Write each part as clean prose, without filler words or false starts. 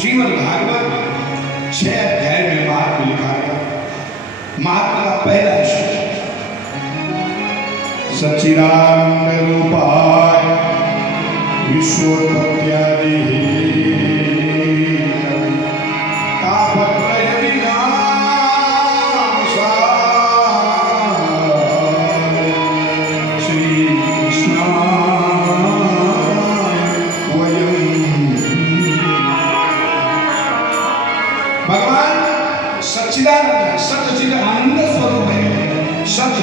श्रीमद् भागवत 6 अध्याय में महात्मा लिखा है। महात्मा का पहला श्लोक, सच्चिदानंद रूपाय विश्वोत्पत्त्यादि तापत्रय विनाशाय श्री कृष्णाय वयम्। भगवान सच्चिदानंद है, सच्चिद आनंद स्वरूप है। सत्य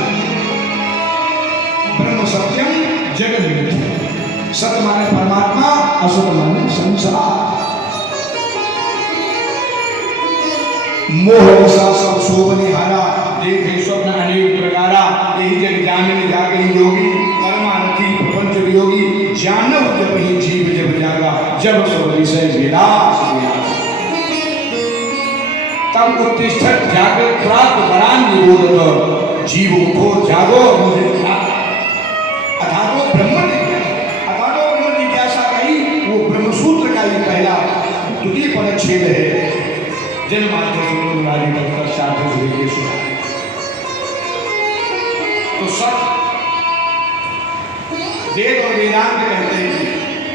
ब्रह्म सत्यम जगत मिथ्या। सत्य माने परमात्मा, असत माने संसार। मोह विषा सब शोभने हारा, देखे स्वप्न अनेक प्रकारा। यही जग जानने जागे योगी, परमानंदी प्रपंच वियोगी। जानव जब ही जीव जब जागा, जब सब विषय विलास विलास। तब उत्तिष्ठत जागृत प्राप्त वरान निबोधत। जीव उठो जागो मुझे प्राप्त। अथातो ब्रह्म जिज्ञासा का ही वो ब्रह्मसूत्र का ही पहला द्वितीय परिच्छेद है। जन्माद्य सुनादि तक शास्त्र से लेके सुना। तो सब वेद और वेदांत कहते हैं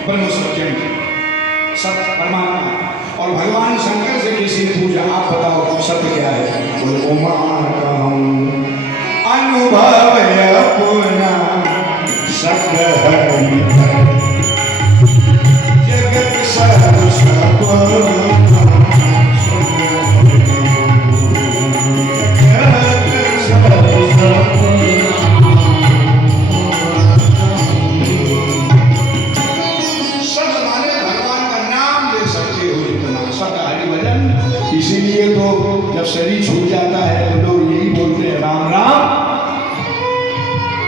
ब्रह्म सत्यम, सत्य परमात्मा। और भगवान शंकर से किसी ने पूछा आप बताओ सत्य क्या है? बोले ओमान कहूं अनुभव अपना सत्य है जगत सब इसीलिए तो जब शरीर छूट जाता है तो लोग यही बोलते हैं राम राम।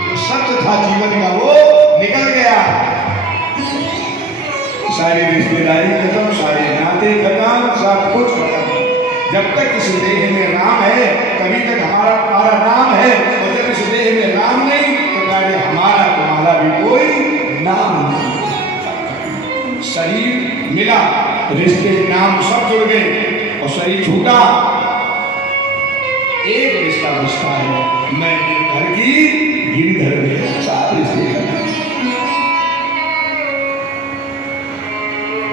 जो सत्य था जीवन का वो निकल गया। सारी रिश्तेदारी खत्म, सारे नाते खत्म, सब कुछ खत्म। जब तक इस देह में राम है तभी तक हमारा नाम है, और जब इस देह में राम नहीं तो कहे हमारा तुम्हारा भी कोई नाम नहीं। शरीर मिला, रिश्ते नाम सब जुड़ गए और शरीर छूटा। एक रिश्ता बचता है, मैं घर की गिरधर में साथ रिश्ते करना।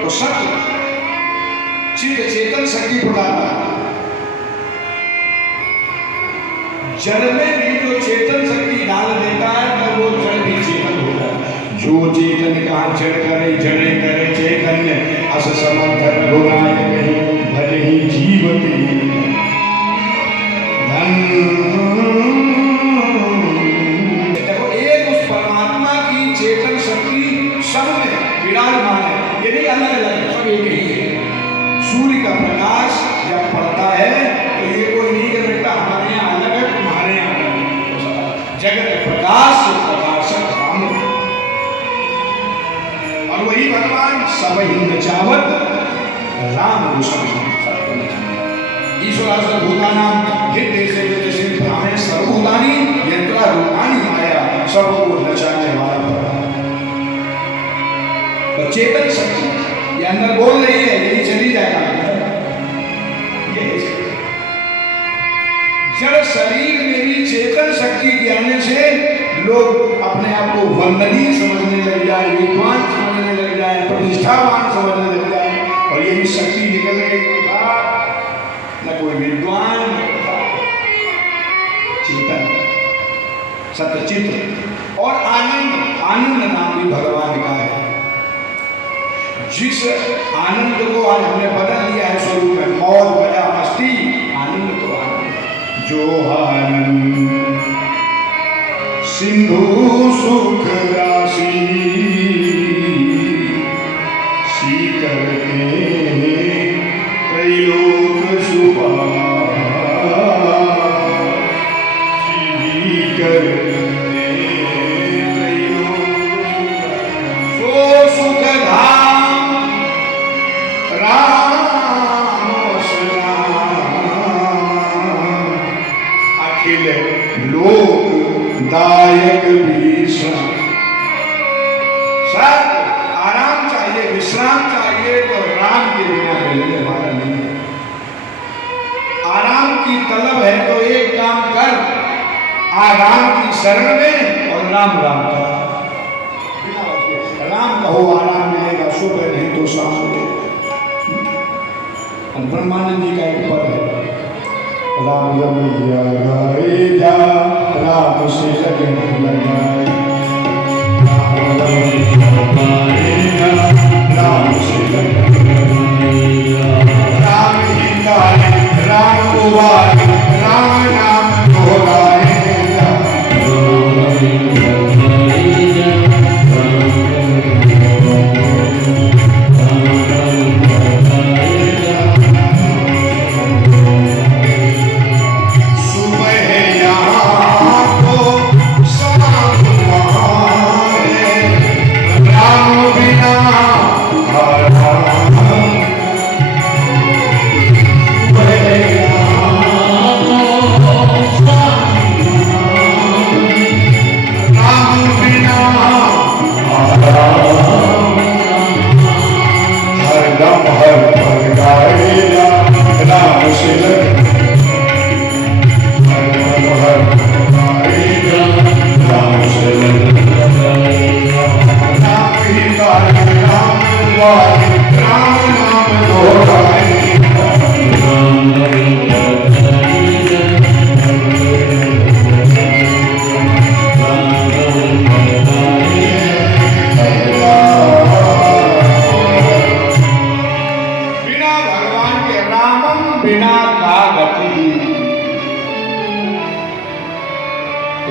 तो सत्य चित्त चेतन शक्ति प्रदाता। जड़ में भी जो चेतन शक्ति डाल देता है तो वो जड़ भी चेतन होता है। जो चेतन का जड़ करे जड़े करे चैतन्य अस समर्थन गुणाय कहीं भले ही जीवती धन। देखो एक उस परमात्मा की चेतन शक्ति सब में विराजमान है। ये नहीं अलग अलग, सब एक ही है। सूर्य का प्रकाश जब पड़ता है तो ये कोई नहीं कर सकता हमारे यहाँ अलग है तुम्हारे यहाँ अलग है। जगत प्रकाश प्रकाशक हम, और वही भगवान सब ही नचावत राम ईश्वर सर्वभूतानां हृदय से जैसे ब्राह्मण सर्वभूतानि यंत्रा रूपाणि माया, सबको नचाने वाला तो चेतन शक्ति ये अंदर बोल रही है, यही चली जाएगा। जड़ शरीर में भी चेतन शक्ति के आने से लोग अपने आप को वंदनीय समझने लग जाए, विद्वान समझने लग जाए, प्रतिष्ठावान समझने लग जाए। और यही शक्ति निकल गई तो न कोई विद्वान चेतन सत्यचित्र और आनंद। आनंद नाम भी भगवान का है। जिस आनंद को आज हमने बदल दिया है स्वरूप में, मौज मजा मस्ती, आनंद तो आनंद जो आनंद सिंधु सुख राशि सीकर के त्रैलोक सुपाकर सो सुख धाम राम अखिल लोक दायक विश्राम। सब आराम चाहिए, विश्राम चाहिए तो राम के बिना मिलेगा। है तो एक काम कर, आराम की शरण में और राम राम कर। राम कहो आराम मिलेगा, सुबह नहीं तो शाम मिलेगा। ब्रह्मानंद जी का एक पद है, राम रमैया गाए जा, राम से लगन लगाए, राम रमैया गाए जा, राम से लगन लगाए, राम ही गाए, राम उबारे, राम नाम दोहराए जा, राम रमैया गाए जा,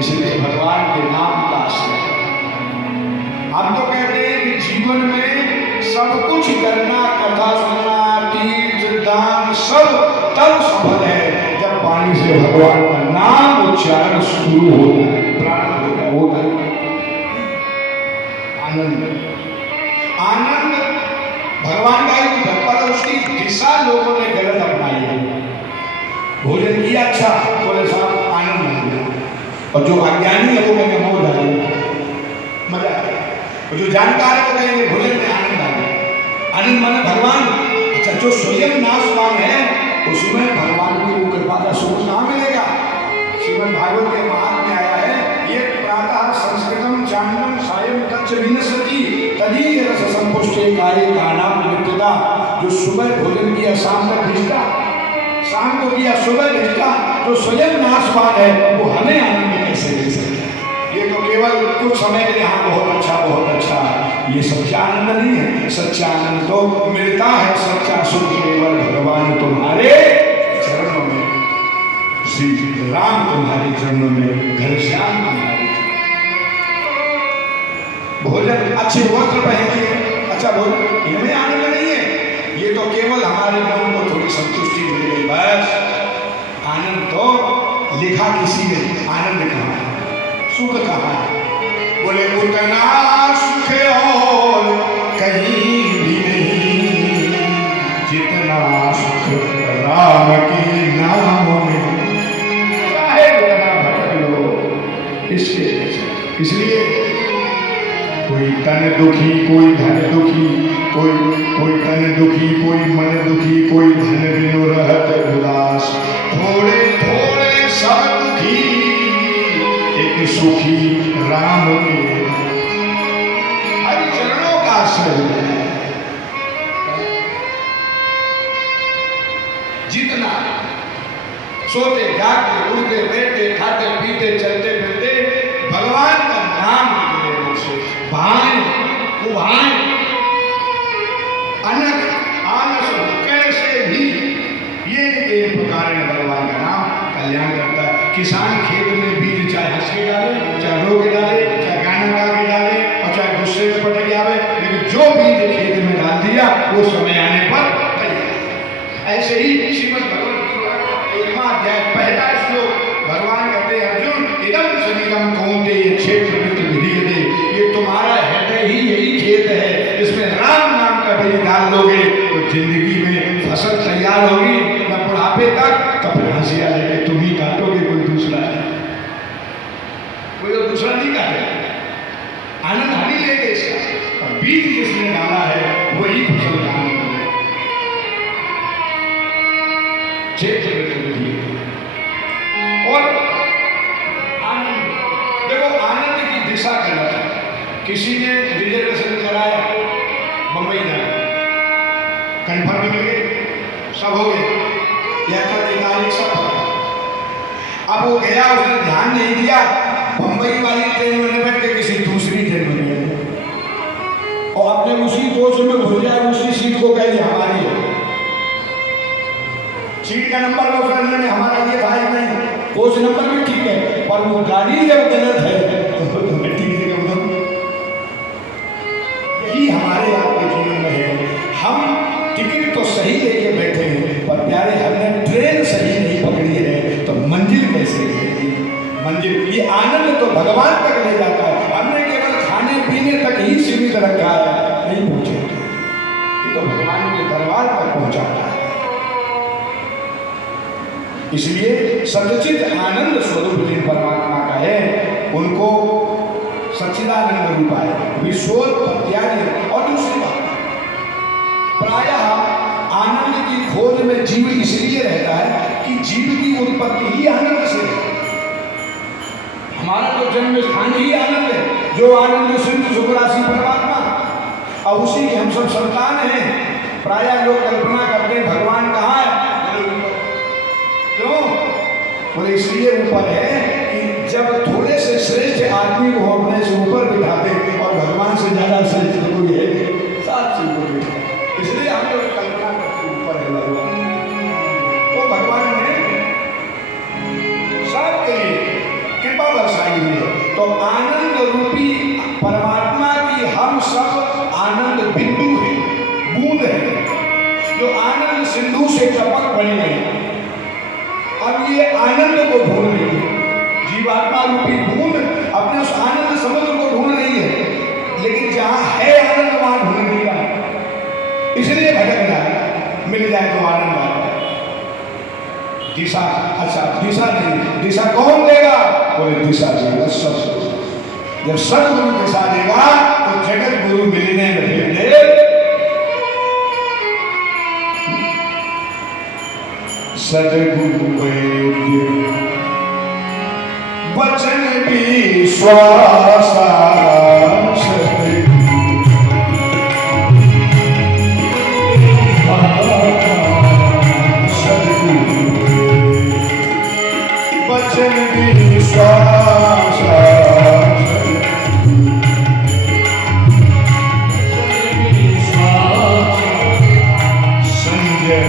इसलिए भगवान के नाम का आश्रय। हम तो कहते हैं कि जीवन में सब कुछ करना, कथा सुनना, तीर्थ दान सब तब सफल है जब पानी से भगवान का नाम उच्चारण शुरू हो जाए, प्रारंभ हो जाए। आनंद आनंद भगवान का एक भक्त, उसकी दिशा लोगों ने गलत अपनाई है। भोजन किया अच्छा, बोले साहब आनंद आ गया, और जो अज्ञानी है वो कहेंगे मौज आ गई, मजा आ गया, और जो जानकार है वो कहेंगे भोजन में आनंद आ गया। आनंद माने भगवान। अच्छा, जो स्वयं नाशवान है उसमें भगवान की कृपा का सुख कहाँ मिलेगा? श्रीमद् भागवत के महात्म्य में आया है, ये प्रातः संस्कृतम चांदम सायं तच्च विनशति तदी रस संपुष्टे काये कानाम नित्यता। जो सुबह भोजन किया शाम तक भिजता, शाम को किया सुबह भिजता, जो स्वयं नाशवान है वो हमें आनंद कैसे दे सकता है? ये तो केवल कुछ समय के लिए हाँ बहुत अच्छा बहुत अच्छा, ये सच्चा आनंद नहीं है। सच्चा आनंद तो मिलता है, सच्चा सुख केवल भगवान तुम्हारे चरणों में, श्री राम तुम्हारे चरणों में, घनश्याम तुम्हारे चरणों में। भोजन अच्छे वस्त्र पहनिए, अच्छा भोजन, इनमें आनंद नहीं है। ये तो केवल हमारे मन को थोड़ी संतुष्टि मिल गई बस। आनंद तो लिखा किसी ने, आनंद कहाँ है, सुख कहाँ है? बोले उतना सुख और कहीं भी नहीं जितना सुख राम के नाम में, चाहे उतना भटक लो इसके। इसलिए कोई तन दुखी, कोई धन दुखी, कोई तन दुखी, कोई मन दुखी, कोई धन बिनु रहत उदास, थोड़े थोड़े सब दुखी, एक सुखी राम के हरि चरणों का आश्रय है। जितना सोते जागते उठते बैठते खाते पीते चलते फिरते भगवान का नाम निकले से भाई उभाई अनक आनस कैसे भी, ये एक प्रकार है भगवान का नाम कल्याण करता है। किसान खेत में बीज चाहे हंस के डाले, चाहे रो के डाले, चाहे गाना गा के डाले, और चाहे गुस्से में पटक के आवे, लेकिन जो बीज खेत में डाल दिया वो समय आने पर तैयार। ऐसे ही श्रीमद् भगवत गीता 1वां अध्याय पहला श्लोक भगवान कहते हैं, अर्जुन इदम शरीरम कौन्तेय क्षेत्र विधीयते, ये तुम्हारा हृदय ही यही खेत है, इसमें राम नाम का बीज डाल लोगे तो जिंदगी में फसल तैयार होगी। न बुढ़ापे तक कपड़े हंसिया लेके तुम ही काटोगे, कोई दूसरा है, कोई और दूसरा नहीं काटेगा। आनंद हम ही लेंगे इसका, और बीज जिसने डाला है वही फसल धारण करेगा। किसी ने रिजर्वेशन कराया बम्बई जाने, कन्फर्म मिल गए, सब हो गए, यात्रा की तारीख सब पता। अब वो गया, उसने ध्यान नहीं दिया, बम्बई वाली ट्रेन में बैठ के किसी दूसरी ट्रेन में गया और अपने उसी कोच में घुस जाए, उसी सीट को कह दिया हमारी है। सीट का नंबर में उसने हमारा ये था ही नहीं, कोच नंबर भी ठीक है, पर वो गाड़ी जब गलत है तो तुम्हें ठीक से कब दो। यही हमारे आपके जीवन में है, हम टिकट तो सही लेके बैठे हैं, पर प्यारे हमने ट्रेन सही नहीं पकड़ी है, तो मंजिल कैसे मिलेगी? मंजिल, ये आनंद तो भगवान तक ले जाता है, हमने केवल खाने पीने तक ही सीमित रखा है, नहीं पहुंचे, ये तो भगवान के दरबार तक पहुंचाता है। इसलिए सच्चिद आनंद स्वरूप जिन परमात्मा का है, उनको सच्चिदानंद रूप है, विश्वोत्पत्त्यादि। और दूसरी बात, प्रायः आनंद की खोज में जीव इसलिए रहता है कि जीव की उत्पत्ति ही आनंद से है। हमारा तो जन्म स्थान ही आनंद है, जो आनंद सिंधु सुखराशि परमात्मा, और उसी के हम सब संतान हैं। प्रायः लोग कल्पना करते हैं भगवान कहाँ है, क्यों? बोले इसलिए ऊपर है कि जब थोड़े से श्रेष्ठ आदमी को अपने से ऊपर बिठाते और भगवान से ज्यादा श्रेष्ठ कोई है, साथ से ऊपर बिठाते, इसलिए हम लोग कल्पना करते ऊपर है भगवान। वो भगवान ने सबके लिए कृपा बरसाई हुई है। तो आनंद रूपी परमात्मा की हम सब आनंद बिंदु है, बूंद है, जो आनंद सिंधु से टपक बनी है। अब ये आनंद को ढूंढ रही है, जीवात्मा रूपी बूंद अपने उस आनंद समुद्र को ढूंढ रही है, लेकिन जहां है आनंद वहां ढूंढ नहीं रहा, इसलिए भटक रहा है। मिल जाए तो आनंद आएगा। दिशा, अच्छा दिशा नहीं, दिशा कौन देगा? बोले दिशा देगा सतगुरु। जब सतगुरु दिशा देगा तो जगत गुरु मिलने में देर। सदगुरु वैद्य वचन विश्वास, सदगुरु वचन विश्वास, संजय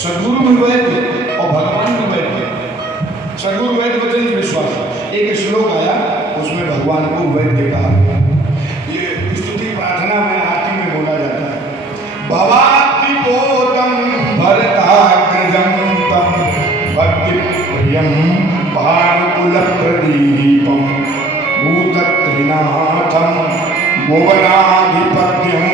सदगुरु भी वैद्य और भगवान भी वैद्य। सदगुरु वैद्य वचन विश्वास, एक श्लोक आया उसमें भगवान को वैद्य कहा। ये स्तुति प्रार्थना में आरती में बोला जाता है। भवाति बोधम भरताग्रजम तम भक्ति प्रियम भानुकुल प्रदीपम भूतत्रिनाथम भुवनाधिपत्यम